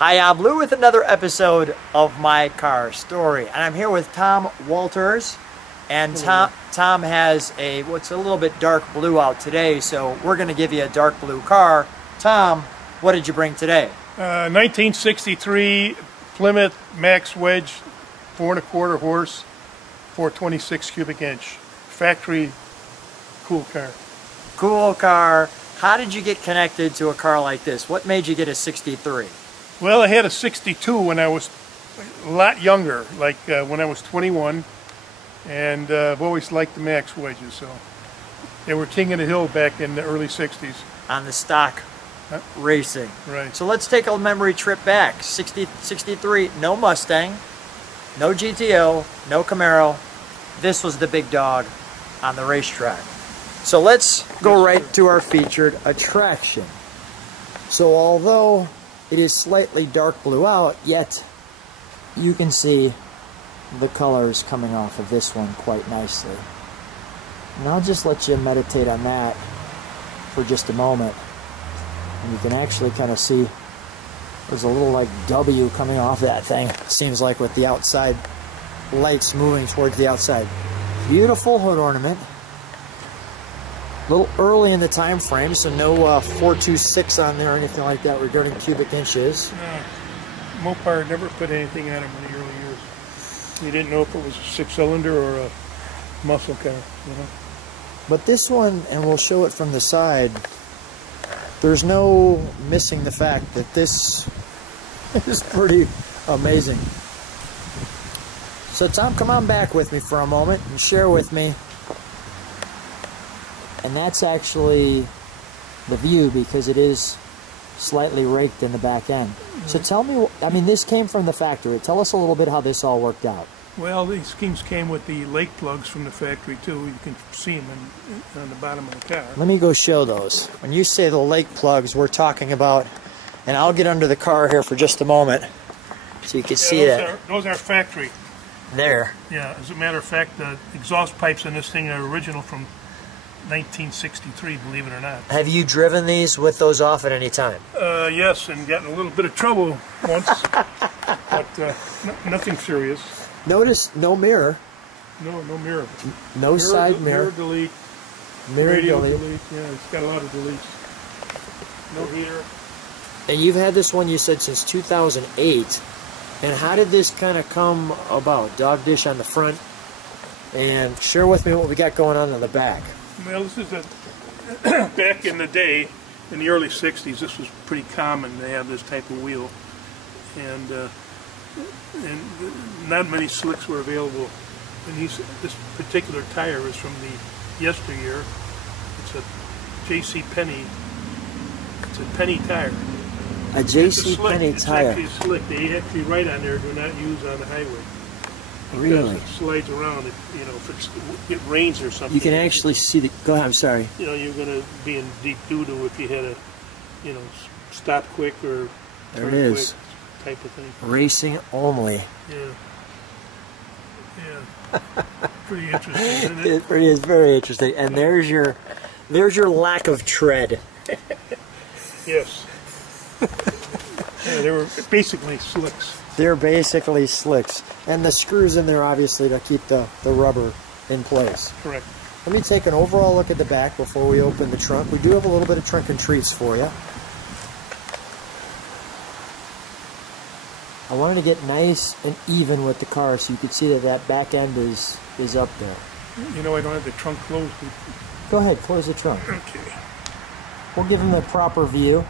Hi, I'm Lou with another episode of My Car Story, and I'm here with Tom Wolters, and Tom has what's a little bit dark blue out today, so we're going to give you a dark blue car. Tom, what did you bring today? 1963 Plymouth Max Wedge, 4¼ horse, 426 cubic inch, factory, cool car. Cool car. How did you get connected to a car like this? What made you get a 63? Well, I had a 62 when I was a lot younger, like when I was 21, and I've always liked the Max Wedges, so they were king of the hill back in the early 60s. On the stock racing. Right. So let's take a memory trip back. 63, no Mustang, no GTO, no Camaro. This was the big dog on the racetrack. So let's go right to our featured attraction. So although it is slightly dark blue out, yet you can see the colors coming off of this one quite nicely. And I'll just let you meditate on that for just a moment. And you can actually kind of see there's a little like W coming off that thing. Seems like with the outside lights moving towards the outside. Beautiful hood ornament. A little early in the time frame, so no 426 on there or anything like that regarding cubic inches. No, Mopar never put anything on him in the early years. You didn't know if it was a 6-cylinder or a muscle car, you know. But this one, and we'll show it from the side, there's no missing the fact that this is pretty amazing. So Tom, come on back with me for a moment and share with me. And that's actually the view because it is slightly raked in the back end. So tell me, I mean, this came from the factory. Tell us a little bit how this all worked out. Well, these things came with the lake plugs from the factory too. You can see them on the bottom of the car. Let me go show those. When you say the lake plugs, we're talking about, and I'll get under the car here for just a moment so you can see that. Those are factory. There. Yeah, as a matter of fact, the exhaust pipes in this thing are original from 1963, believe it or not. Have you driven these with those off at any time? Yes, and gotten a little bit of trouble once, but nothing serious. Notice no mirror. No mirror. No side mirror. Mirror delete. Mirror radio delete. Yeah, it's got a lot of deletes. No heater. And you've had this one, you said, since 2008. And how did this kind of come about? Dog dish on the front. And share with me what we got going on in the back. Well, this is back in the day, in the early 60s, this was pretty common to have this type of wheel. And not many slicks were available. And this particular tire is from the yesteryear. It's a J.C. Penney. It's a penny tire. A J.C. Penney tire. It's actually slick. They actually write on there, do not use on the highway. Really? It slides around. You know, if it rains or something. You can actually see the. Go ahead. I'm sorry. You know, you're going to be in deep doo-doo if you had a, you know, stop quick or there it turn is. Quick type of thing. Racing only. Yeah. Yeah. Pretty interesting, isn't it? It is very interesting. And there's your lack of tread. Yes. Yeah, they were basically slicks. They're basically slicks. And the screws in there, obviously, to keep the rubber in place. Correct. Let me take an overall look at the back before we open the trunk. We do have a little bit of trunk and treats for you. I wanted to get nice and even with the car so you could see that back end is up there. You know, I don't have the trunk closed. Go ahead, close the trunk. Okay. We'll give them the proper view.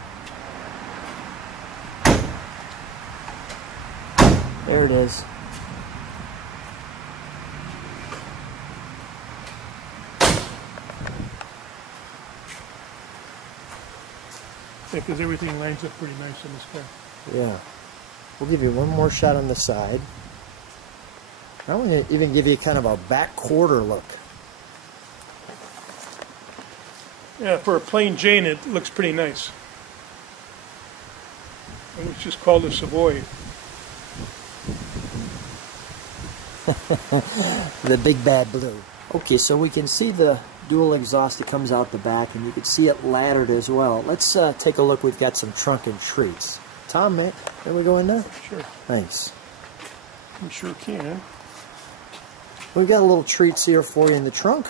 There it is. Yeah, because everything lines up pretty nice in this car. Yeah. We'll give you one more shot on the side. I want to even give you kind of a back quarter look. Yeah, for a plain Jane, it looks pretty nice. And it's just called a Savoy. The big bad blue. Okay, so we can see the dual exhaust that comes out the back, and you can see it laddered as well. Let's take a look. We've got some trunk and treats. Tom, mate, can we go in there? Sure. Thanks. We sure can. We've got a little treats here for you in the trunk.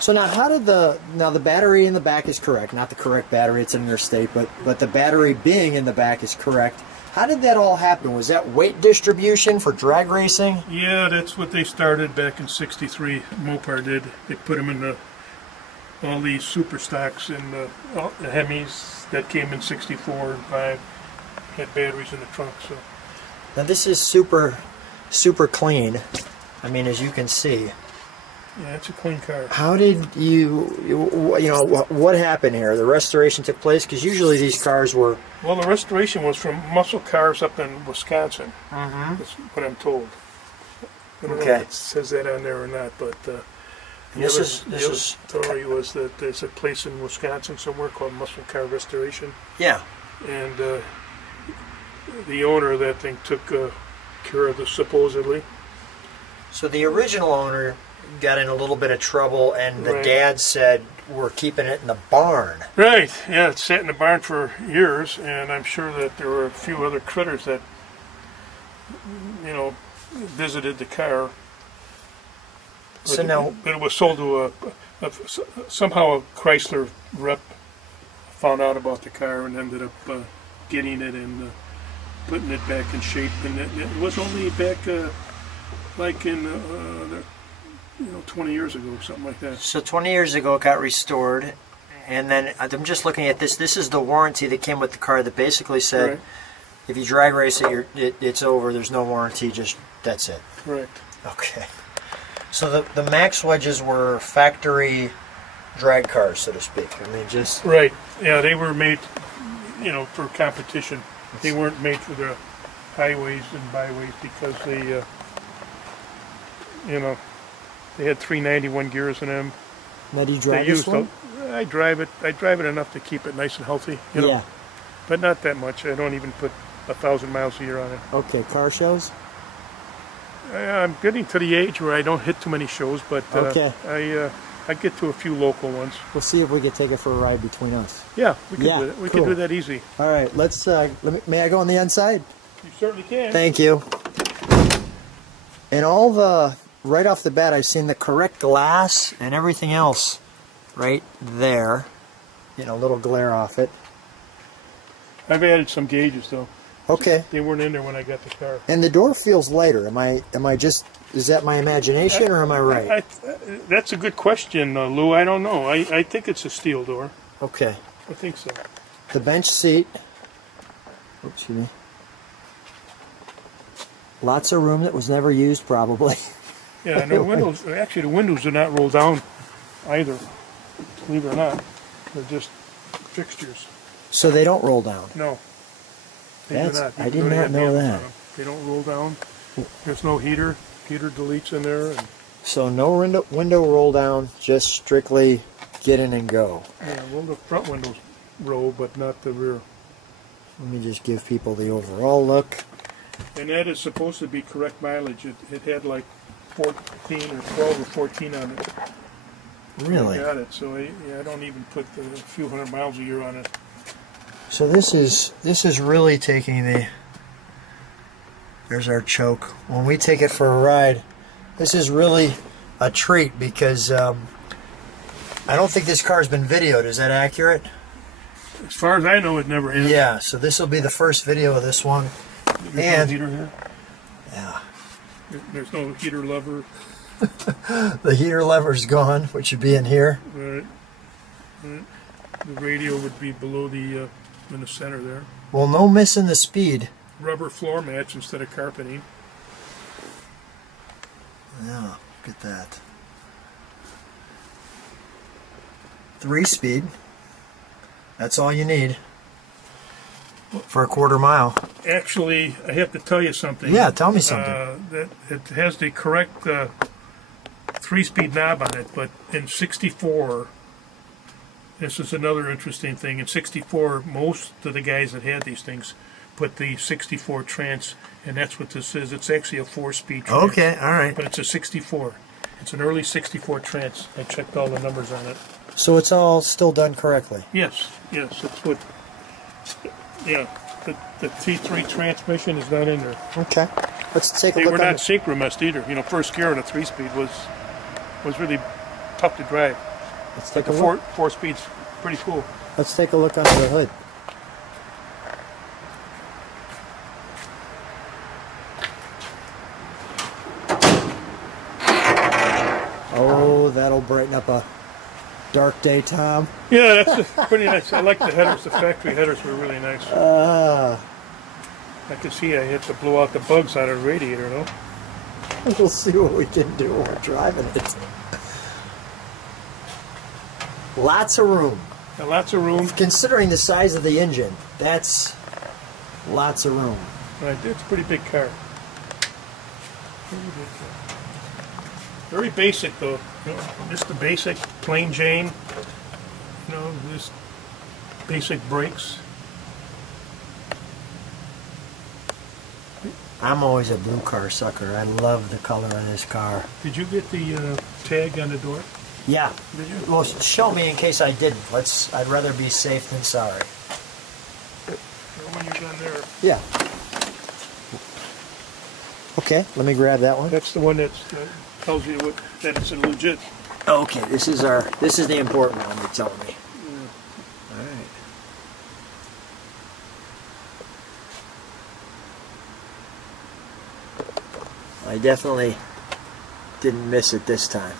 So now, how did the battery in the back is correct, not the correct battery, it's an interstate, but the battery being in the back is correct. How did that all happen? Was that weight distribution for drag racing? Yeah, that's what they started back in '63. Mopar did. They put them in all these super stocks and the Hemis that came in '64 and '5 had batteries in the trunk. So now this is super clean. I mean, as you can see. Yeah, it's a clean car. How did what happened here? The restoration took place? Because usually these cars were... Well, the restoration was from muscle cars up in Wisconsin. That's what I'm told. I don't know if it says that on there or not, but the other story was that there's a place in Wisconsin somewhere called Muscle Car Restoration. Yeah. And the owner of that thing took care of this, supposedly. So the original owner got in a little bit of trouble, and the dad said, we're keeping it in the barn. Right, yeah, it sat in the barn for years, and I'm sure that there were a few other critters that, visited the car. So now... But it was sold to somehow a Chrysler rep found out about the car and ended up getting it and putting it back in shape, and it was only back like in 20 years ago, something like that. So 20 years ago it got restored, and then I'm just looking at this. This is the warranty that came with the car that basically said, if you drag race it, it's over. There's no warranty. Just that's it. Right. Okay. So the Max Wedges were factory drag cars, so to speak. I mean, just right. Yeah, they were made, for competition. They weren't made for the highways and byways because they, they had 391 gears in them. Now, do you drive this one? I drive it. I drive it enough to keep it nice and healthy. Yeah. But not that much. I don't even put 1,000 miles a year on it. Okay, car shows? I'm getting to the age where I don't hit too many shows, but I get to a few local ones. We'll see if we can take it for a ride between us. Yeah, we can do that. We can do that easy. All right, let's. May I go on the inside? You certainly can. Thank you. And all the right off the bat, I've seen the correct glass and everything else right there. A little glare off it. I've added some gauges though. Okay. They weren't in there when I got the car. And the door feels lighter. Am I just? Is that my imagination, or am I right? That's a good question, Lou. I don't know. I think it's a steel door. Okay. I think so. The bench seat. Oops, excuse me. Lots of room that was never used, probably. Yeah, and the windows. Actually, the windows are not rolled down either. Believe it or not, they're just fixtures. So they don't roll down. No. They do not. I did not know that. They don't roll down. There's no heater. Heater deletes in there. And so no window roll down, just strictly get in and go. Yeah, well, the front windows roll, but not the rear. Let me just give people the overall look. And that is supposed to be correct mileage. It had like 14 or 12 or 14 on it. Really? I got it. So I don't even put a few hundred miles a year on it. So this is really taking the... There's our choke. When we take it for a ride, this is really a treat because I don't think this car's been videoed. Is that accurate? As far as I know, it never has. Yeah, so this will be the first video of this one. There's no heater here? Yeah. There's no heater lever. The heater lever's gone, which should be in here. Right. The radio would be below the in the center there. Well, no missing the speed. Rubber floor mats instead of carpeting. Yeah, look at that. 3-speed. That's all you need for a quarter mile. Actually, I have to tell you something. Yeah, tell me something. That it has the correct 3-speed knob on it, but in '64, this is another interesting thing. In '64, most of the guys that had these things put the '64 trans, and that's what this is. It's actually a 4-speed trans. Okay, all right. But it's a '64. It's an early '64 trans. I checked all the numbers on it. So it's all still done correctly? Yes, that's what, yeah. the T3 transmission is not in there. Okay. Let's take a They look. were not synchronized either. You know, first gear on a 3-speed was really tough to drive. Let's take The a look. 4-speed's pretty cool. Let's take a look under the hood. Oh, that'll brighten up a dark day, Tom. Yeah, that's pretty nice. I like the headers. The factory headers were really nice. I can see I had to blow out the bugs out of the radiator, no? We'll see what we can do when we're driving it. Lots of room. Got lots of room. Considering the size of the engine, that's lots of room. Right, it's a pretty big car. Very basic though. You know, just the basic plain Jane. You know, just basic brakes. I'm always a blue car sucker. I love the color of this car. Did you get the tag on the door? Yeah. Did you? Well, show me in case I didn't. I'd rather be safe than sorry. When you're done there. Yeah. Okay, let me grab that one. That's the one that tells you that it's a legit. Okay, this is the important one you're telling me. Yeah. All right. I definitely didn't miss it this time.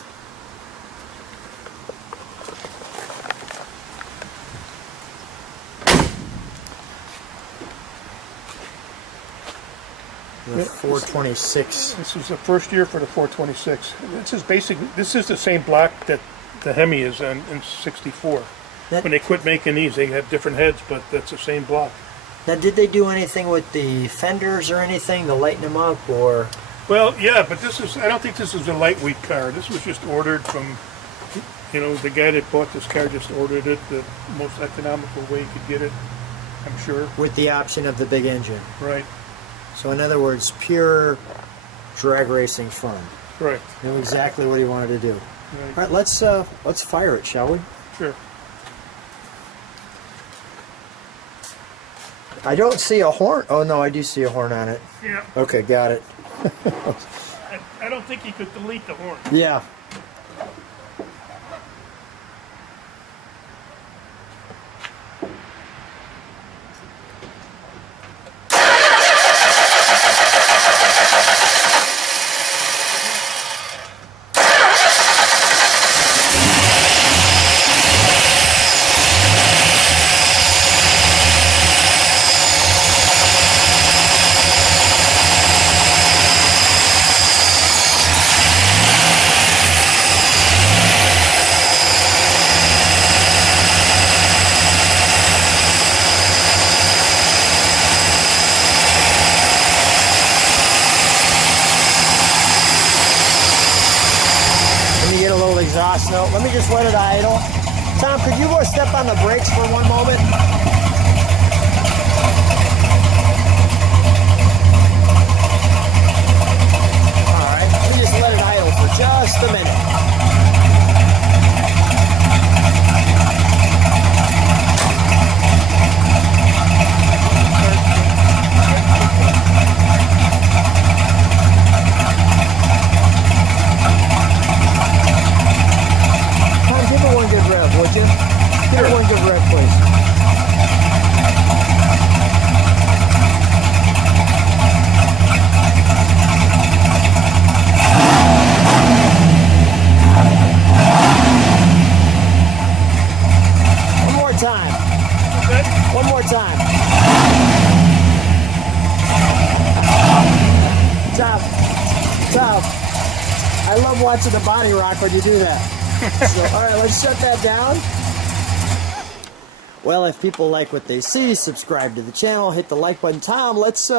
The 426. This is the first year for the 426. This is the same block that the Hemi is in '64. When they quit making these, they have different heads, but that's the same block. Now, did they do anything with the fenders or anything to lighten them up, or? Well, yeah, but I don't think this is a lightweight car. This was just ordered from, you know, the guy that bought this car just ordered it the most economical way he could get it, I'm sure. With the option of the big engine. Right. So in other words, pure drag racing fun. Right. Knew exactly what he wanted to do. Right. All right, let's fire it, shall we? Sure. I don't see a horn. Oh no, I do see a horn on it. Yeah. Okay, got it. I don't think you could delete the horn. Yeah. Exhaust note. Let me just let it idle. Tom, could you go step on the brakes for one moment? All right, let me just let it idle for just a minute. Would you? Give it one good rev, please. One more time. Okay. One more time. Tom, I love watching the body rock when you do that. So, all right, let's shut that down. Well, if people like what they see, subscribe to the channel, hit the like button. Tom, let's,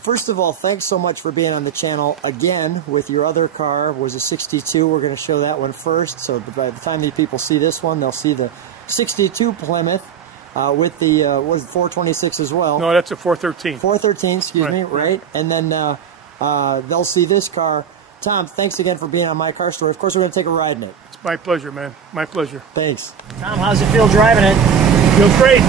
first of all, thanks so much for being on the channel again with your other car. Was a 62. We're going to show that one first. So by the time these people see this one, they'll see the 62 Plymouth with the, was 426 as well. No, that's a 413. 413, excuse me, right? And then they'll see this car. Tom, thanks again for being on My Car Story. Of course, we're going to take a ride in it. It's my pleasure, man. My pleasure. Thanks. Tom, how's it feel driving it? Feels great.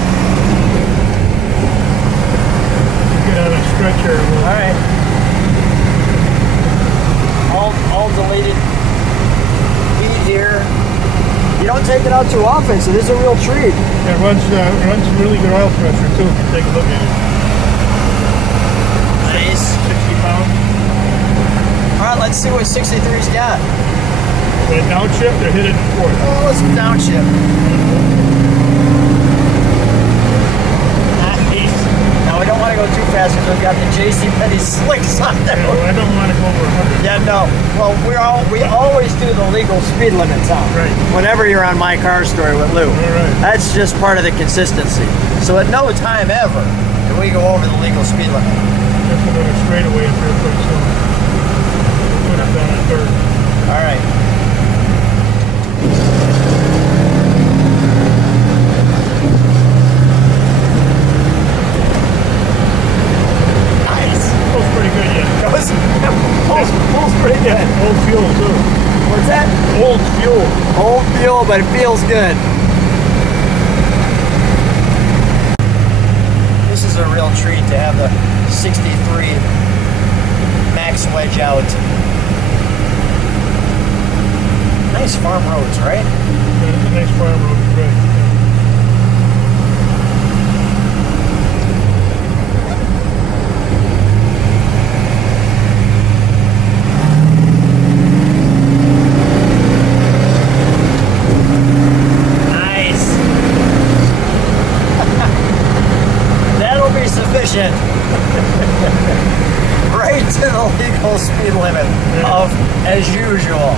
it on a stretcher. All right. All deleted heat here. You don't take it out too often, so this is a real treat. It runs really good oil pressure too. If you take a look at it. Nice. 60 pounds. All right, let's see what 63's got. With a downshift, they're hit it in fourth. Oh, let's downshift. Nice. Now we don't want to go too fast because we've got the JCPenney slicks on there. Yeah, well, I don't want to go over 100. Yeah, no. Well, we always do the legal speed limit, Tom. Right. Whenever you're on My Car Story with Lou. All right. That's just part of the consistency. So at no time ever do we go over the legal speed limit. Just another straightaway up there pretty soon. Put it down on third. All right. Nice. Pulls pretty good yet. Pulls pretty good. Old fuel too. What's that? Old fuel. Old fuel, but it feels good. This is a real treat to have the 63 Max Wedge out. Nice farm roads, right? Yeah, it's a nice farm road, right? Nice. That'll be sufficient. Right to the legal speed limit of as usual.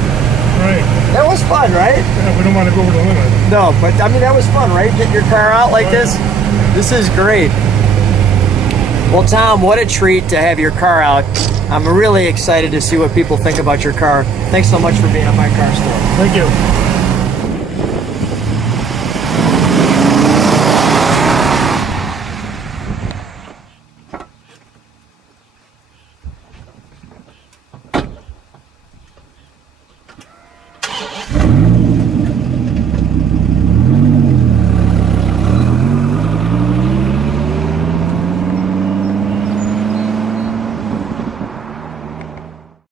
Right. That was fun, right? Yeah, we don't want to go over the limit. No, but I mean, that was fun, right? Get your car out like this. This is great. Well, Tom, what a treat to have your car out. I'm really excited to see what people think about your car. Thanks so much for being on My Car Story. Thank you.